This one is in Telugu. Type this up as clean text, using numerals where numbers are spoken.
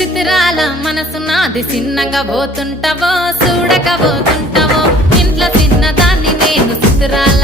చిత్రాల మనసు నాది చిన్నగా పోతుంటావో చూడక పోతుంటావో ఇంట్లో చిన్నదాన్ని నేను చిత్రాల